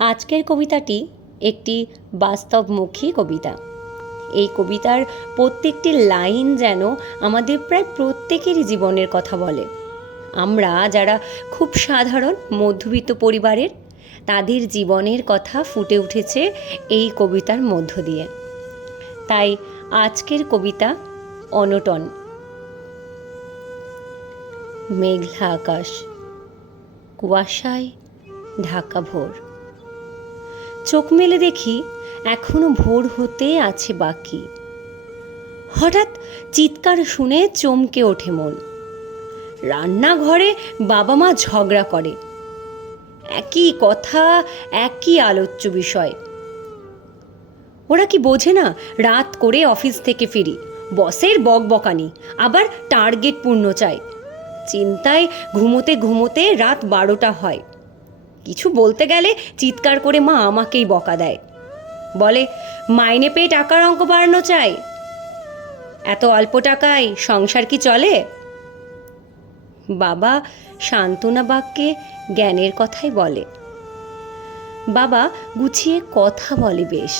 আজকের কবিতাটি একটি বাস্তবমুখী কবিতা। এই কবিতার প্রত্যেকটি লাইন যেন আমাদের প্রায় প্রত্যেকেরই জীবনের কথা বলে। আমরা যারা খুব সাধারণ মধ্যবিত্ত পরিবারের, তাদের জীবনের কথা ফুটে উঠেছে এই কবিতার মধ্য দিয়ে। তাই আজকের কবিতা অনটন। মেঘলা আকাশ, কুয়াশায় ঢাকা ভোর। চোখ মেলে দেখি এখনো ভোর হতে আছে বাকি। হঠাৎ চিৎকার শুনে চমকে ওঠে মন। রান্নাঘরে বাবা মা ঝগড়া করে, একই কথা, একই আলোচ্য বিষয়। ওরা কি বোঝে না রাত করে অফিস থেকে ফিরি, বসের বকবকানি, আবার টার্গেট পূর্ণ চাই। চিন্তায় ঘুমোতে ঘুমোতে রাত 12টা হয়। কিছু বলতে গেলে চিৎকার করে মা আমাকেই বকা দেয়, বলে মাইনে পেয়ে টাকার অঙ্ক বাড়ানো চাই, এত অল্প টাকায় সংসার কি চলে? বাবা সান্ত্বনা বাক্যে জ্ঞানের কথাই বলে। বাবা গুছিয়ে কথা বলে বেশ,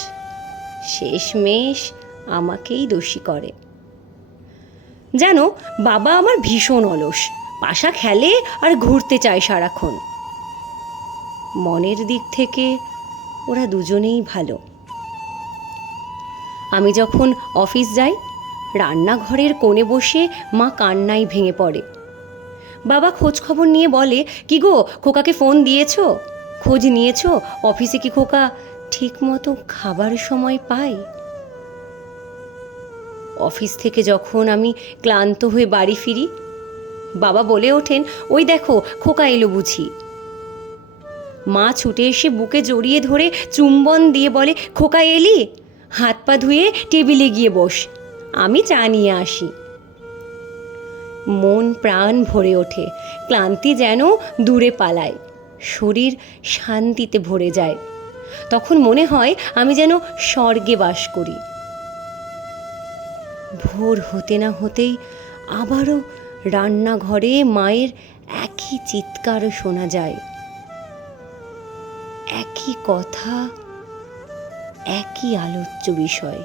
শেষমেশ আমাকেই দোষী করে। যেন বাবা আমার ভীষণ অলস, পাশা খেলে আর ঘুরতে চায় সারাক্ষণ। মনের দিক থেকে ওরা দুজনেই ভালো। আমি যখন অফিস যাই, রান্নাঘরের কোণে বসে মা কান্নায় ভেঙে পড়ে। বাবা খোঁজ খবর নিয়ে বলে, কি গো, খোকাকে ফোন দিয়েছো? খোঁজ নিয়েছো অফিসে কি খোকা ঠিক মতো খাবার সময় পায়? অফিস থেকে যখন আমি ক্লান্ত হয়ে বাড়ি ফিরি, বাবা বলে ওঠেন, ওই দেখো খোকা এলো বুঝি। মা ছুটে এসে বুকে জড়িয়ে ধরে চুম্বন দিয়ে বলে, খোকা এলি? হাত পা ধুয়ে টেবিলে গিয়ে বস, আমি চা নিয়ে আসি। মন প্রাণ ভরে ওঠে, ক্লান্তি যেন দূরে পালায়, শরীর শান্তিতে ভরে যায়। তখন মনে হয় আমি যেন স্বর্গে বাস করি। ভোর হতে না হতেই আবারও রান্নাঘরে মায়ের একই চিৎকার শোনা যায়, একই কথা, একই আলোচ্য বিষয়।